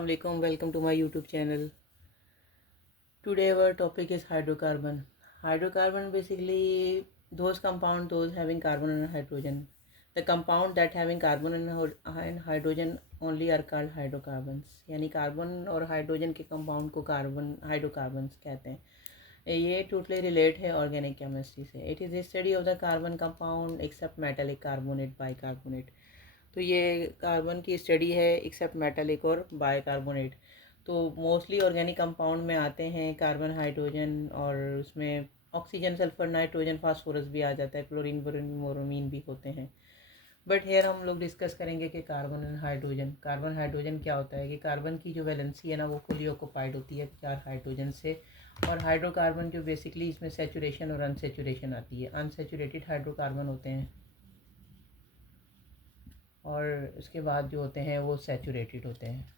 Assalamu alaikum. Welcome to my YouTube channel. Today our topic is hydrocarbon. Hydrocarbon basically those compound those having carbon and hydrogen. The compound that having carbon and hydrogen only are called hydrocarbons. यानी carbon और hydrogen के compound को carbon hydrocarbons कहते हैं. ये totally relate है organic chemistry से. It is study of the carbon compound except metallic carbonate bicarbonate. तो ये कार्बन की स्टडी है एक्सेप्ट मेटालिक और बाइकार्बोनेट. तो मोस्टली ऑर्गेनिक कंपाउंड में आते हैं कार्बन हाइड्रोजन और उसमें ऑक्सीजन सल्फर नाइट्रोजन फास्फोरस भी आ जाता है, क्लोरीन ब्रोमीन भी होते हैं. बट हेयर हम लोग डिस्कस करेंगे कि carbon and hydrogen. Carbon hydrogen क्या होता है कि कार्बन की जो वैलेंसी है ना वो फुली ऑक्यूपाइड होती है 4 हाइड्रोजन से. और हाइड्रोकार्बन जो बेसिकली इसमें सेचुरेशन और अनसेचुरेशन आती है. अनसेचुरेटेड हाइड्रोकार्बन होते हैं और उसके बाद जो होते हैं वो सेचुरेटेड होते हैं,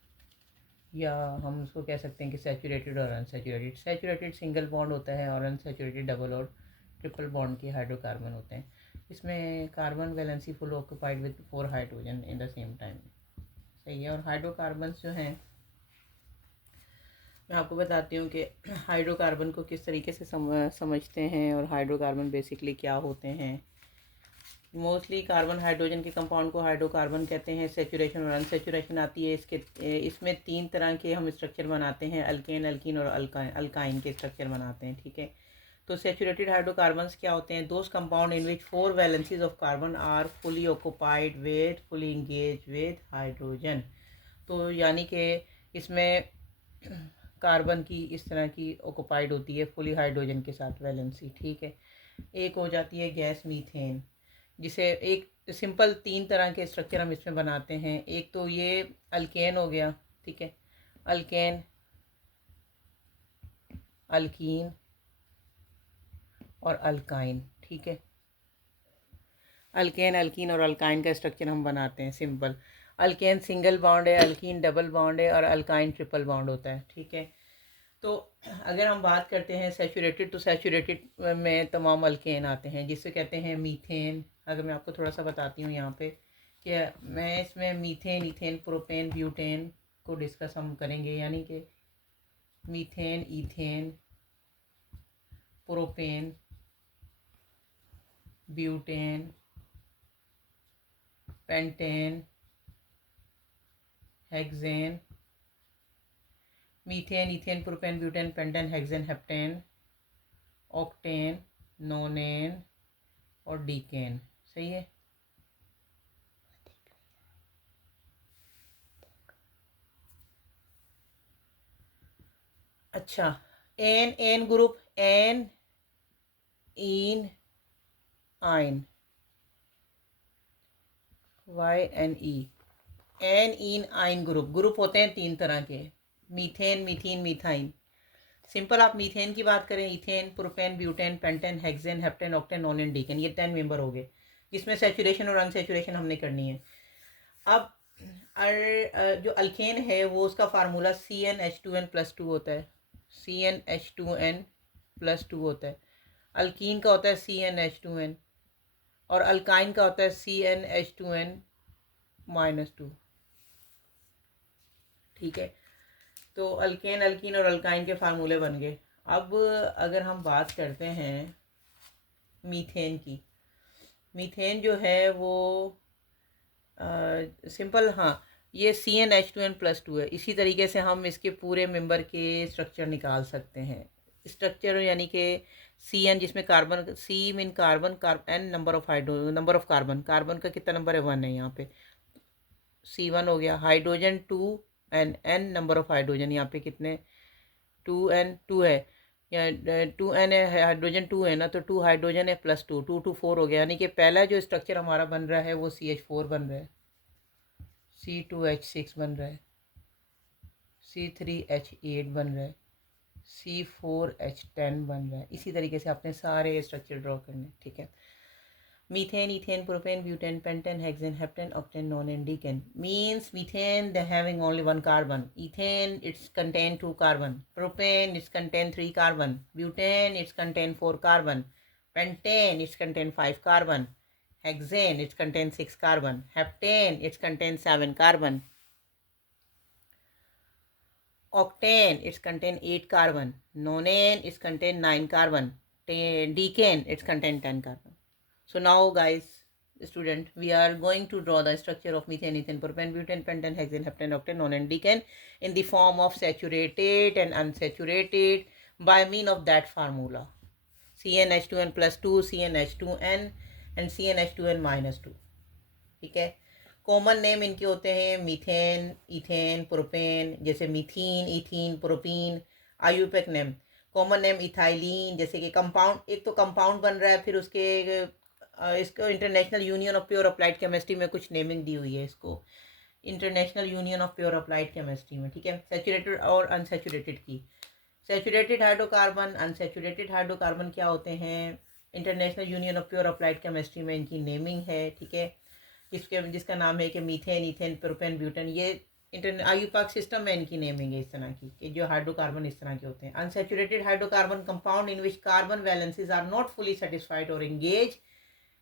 या हम उसको कह सकते हैं कि सेचुरेटेड और अनसेचुरेटेड. सेचुरेटेड सिंगल बॉन्ड होता है और अनसेचुरेटेड डबल और ट्रिपल बॉन्ड के हाइड्रोकार्बन होते हैं. इसमें carbon valency full occupied with 4 hydrogen in the same time. सही है. और हाइड्रोकार्बन्स जो हैं मैं आपको बताती हूँ कि हाइड्रोकार्बन को किस तरीके से समझते हैं और हाइड्रोकार्बन बेसिकली क्या होते हैं. मोस्टली कार्बन हाइड्रोजन के कंपाउंड को हाइड्रोकार्बन कहते हैं. सेचुरेशन और अनसेचुरेशन आती है इसमें 3 तरह के हम स्ट्रक्चर बनाते हैं. अल्केन, अल्कीन और अल्काइन के स्ट्रक्चर बनाते हैं. ठीक है. तो सेचुरेटेड हाइड्रोकार्बन्स क्या होते हैं? Those compound in which 4 valencies of carbon are fully occupied with fully engage with hydrogen. तो यानी कि इसमें कार्बन की इस तरह की ऑक्यूपाइड होती है फुली हाइड्रोजन के साथ वैलेंसी. ठीक है. एक हो जाती है गैस मीथेन, जिसे एक सिंपल 3 तरह के स्ट्रक्चर हम इसमें बनाते हैं. एक तो ये अल्केन हो गया. ठीक है. अल्केन, अल्कीन और अल्काइन. ठीक है. अल्केन, अल्कीन और अल्काइन का स्ट्रक्चर हम बनाते हैं सिंपल. अल्केन सिंगल बॉन्ड है, अल्कीन डबल बॉन्ड है और अल्काइन ट्रिपल बॉन्ड होता है. ठीक है. तो अगर हम बात करते हैं सेचुरेटेड, तो सेचुरेटेड में तमाम अल्केन आते हैं जिससे कहते हैं मीथेन. अगर मैं आपको थोड़ा सा बताती हूँ यहाँ पे कि मैं इसमें मीथेन, इथेन, प्रोपेन, ब्यूटेन को डिस्कस हम करेंगे. यानी कि methane, ethane, propane, butane, pentane, hexane. Methane, ethane, propane, butane, pentane, hexane, heptane, octane, नोनेन और डीकेन. सही है. अच्छा. एन, एन ग्रुप, एन, इन, आइन, YNE. एन, इन, आइन ग्रुप होते हैं 3 तरह के. मीथेन, मीथीन, मीथाइन. सिंपल आप मीथेन की बात करें, ethane, propane, butane, pentane, hexane, heptane, octane, नोनेन, decane. ये 10 मेंबर हो गए जिसमें सेचुरेशन और अनसेचुरेशन हमने करनी है. अब जो अल्केन है वो उसका फार्मूला CnH2n+2 होता है. CnH2n+2 होता है. अल्कीन का होता है CnH2n और अल्काइन का होता है CnH2n-2. ठीक है. तो अल्केन, अल्कीन और अल्काइन के फार्मूले बन गए. अब अगर हम बात करते हैं मीथेन की. मीथेन जो है वो सिंपल, हाँ, ये CnH2n+2 है. इसी तरीके से हम इसके पूरे मेंबर के स्ट्रक्चर निकाल सकते हैं. स्ट्रक्चर यानी कि CN जिसमें carbon, C mean carbon, N number of carbon. Carbon का कितना नंबर है? 1 है यहाँ पे. C1 हो गया. Hydrogen 2, N number of hydrogen यहाँ पे कितने? 2 है या 2N है. हाइड्रोजन 2 है ना, तो 2 हाइड्रोजन है प्लस 2 4 हो गया. यानी कि पहला जो स्ट्रक्चर हमारा बन रहा है वो CH4 बन रहा है, C2H6 बन रहा है, C3H8 बन रहा है, C4H10 बन रहा है. इसी तरीके से आपने सारे स्ट्रक्चर ड्रॉ करने. ठीक है. Methane, ethane, propane, butane, pentane, hexane, heptane, octane, नोनेन, decane. Means methane they having only 1 carbon. Ethane it's contain 2 carbon. Propane it's contain 3 carbon. Butane it's contain 4 carbon. Pentane it's contain 5 carbon. Hexane it's contain 6 carbon. Heptane it's contain 7 carbon. octane, it's contain 8 carbon. Nonane, it's contain 9 carbon. Decane, it's contain 10 carbon. So now guys, student, we are going to draw the structure of methane, ethane, propane, butane, pentane, hexane, heptane, octane, nonane, decane in the form of saturated and unsaturated by mean of that formula. CnH2n plus 2, CnH2n and CnH2n minus 2. ठीक है. Common name इनके होते हैं methane, ethane, propane, जैसे methene, ethene, propene. आयुर्वेदिक name common name ethylene, जैसे कि compound, एक तो कंपाउंड बन रहा है, फिर उसके इसको international union of pure applied chemistry में कुछ नेमिंग दी हुई है इसको, international union of pure applied chemistry में. ठीक है. सैचुरेटेड और अनसैचुरेटेड की. सैचुरेटेड हाइड्रोकार्बन, अनसैचुरेटेड हाइड्रोकार्बन क्या होते हैं, international union of pure applied chemistry में इनकी नेमिंग है. ठीक है. जिसका नाम है कि मीथेन, इथेन, प्रोपेन, ब्यूटेन. ये आयुपाक सिस्टम में इनकी नेमिंग है इस तरह की कि जो हाइड्रोकार्बन इस तरह के होते हैं. Unsaturated hydrocarbon compound in which carbon valencies are not fully satisfied और एंगेज,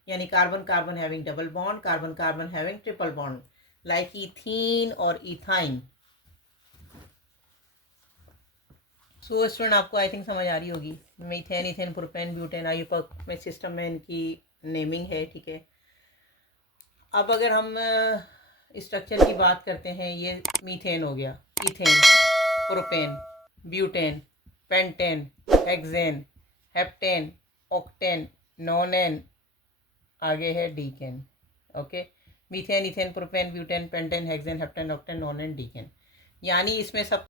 यानी carbon carbon having double bond, carbon carbon having triple bond, like ethene और इथाइन. सो स्टूडेंट, आपको आई थिंक समझ आ रही होगी. Methane, ethane, propane, butane IUPAC में system में इनकी नेमिंग है. ठीक है. अब अगर हम स्ट्रक्चर की बात करते हैं, ये मीथेन हो गया, ethane, propane, butane, pentane, hexane, heptane, octane, नोनेन, आगे है decane. Okay. Methane, ethane, propane, butane, pentane, hexane, heptane, octane, नोनेन, decane. यानी इसमें सब